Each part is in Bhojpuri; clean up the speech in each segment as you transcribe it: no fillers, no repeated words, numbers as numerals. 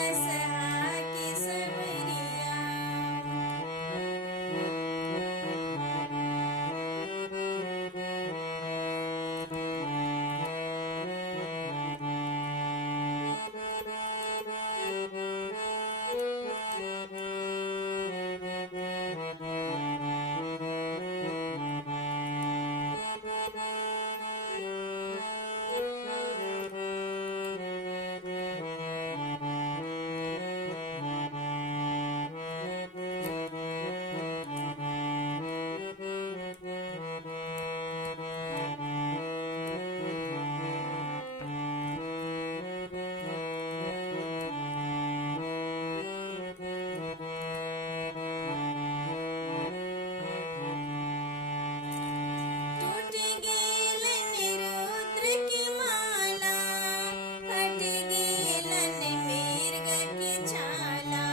बसहा के सवरिया। टूट गेलन रुद्र की माला, फट गेलन मृग की छाला।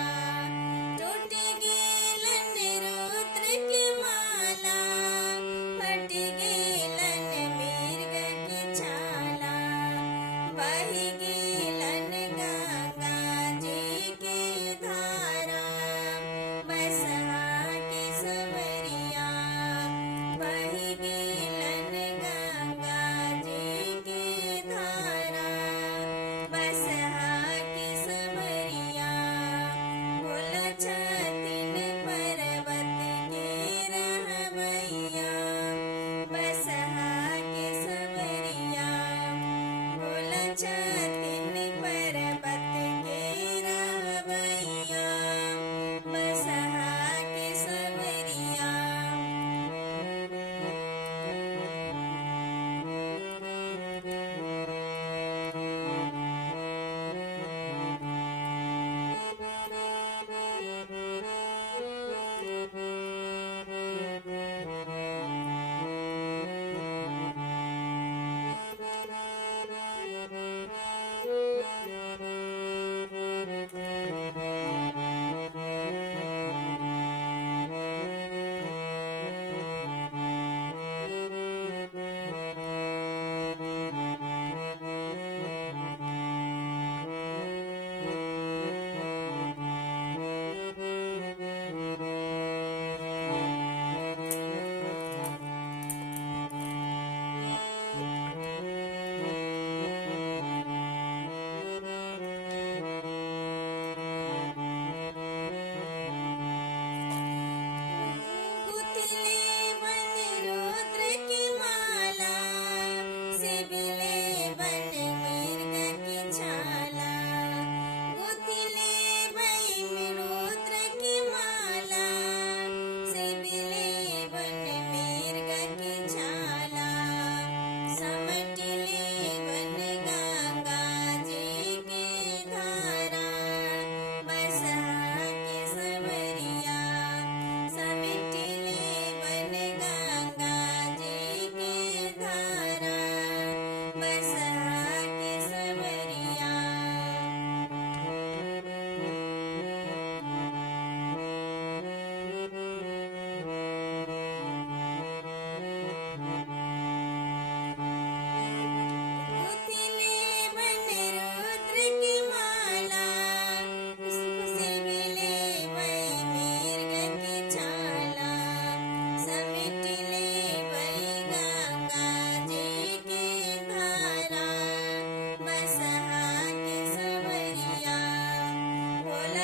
टूट गेलन रुद्र की माला, फट गेलन मृग की छाला। बहि गेलन गंगा जी के धारा, बसहा के सवरिया। बहि गेलन गंगा जी के धारा, बसहा के सवरिया। बोल छतिन पर्वत के रहबैया, बसहा के सवरिया। बोल छतिन पर्वत के रहबैया, बसहा के सवरिया। गुथले बन रुद्र की माला, सिबले बन मृग की छाला। गुथले बन रुद्र की माला, सिबले बन मृग की छाला। समटले बन गंगा जी के धारा, बसहा के सवरिया। समिटले बन गंगा जी के धारा, बसहा के सवरिया। गुथले बन रुद्र की माला, सिबले बन मृग की छाला। समिटले बन गंगा जी के धारा, बसहा के सवरिया। बोल